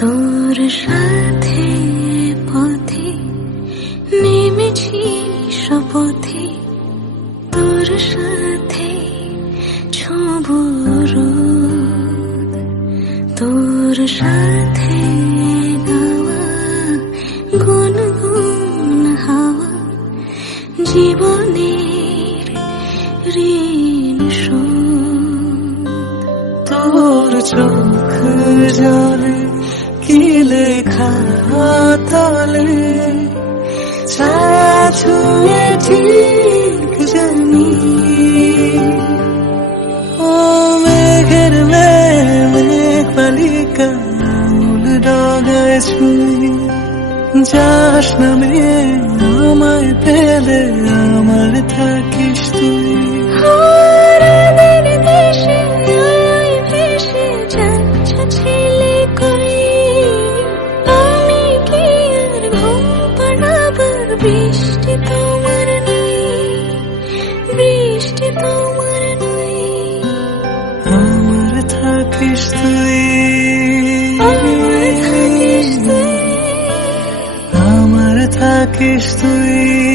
তোর সাথে পথে নেমেছি শপথে, তোর সাথে ছোঁব রোদ, তোর সাথে গাওয়া গুনগুন হাওয়া জীবনের ঋণ শোধ। তোর চোখ জলে কি লেখা তলে ছায়া ছুঁয়ে ঠিক জানি, ও মেঘের মেঘ বালিকা মূল ডগায় ছুঁই, যাস নামে আমায় পেলে আমার থাকিস তুই। বৃষ্টি তোমার নয়, বৃষ্টি তোমার নয়, আমার থাকিস তুই, আমার থাকিস তুই, আমার থাকিস তুই।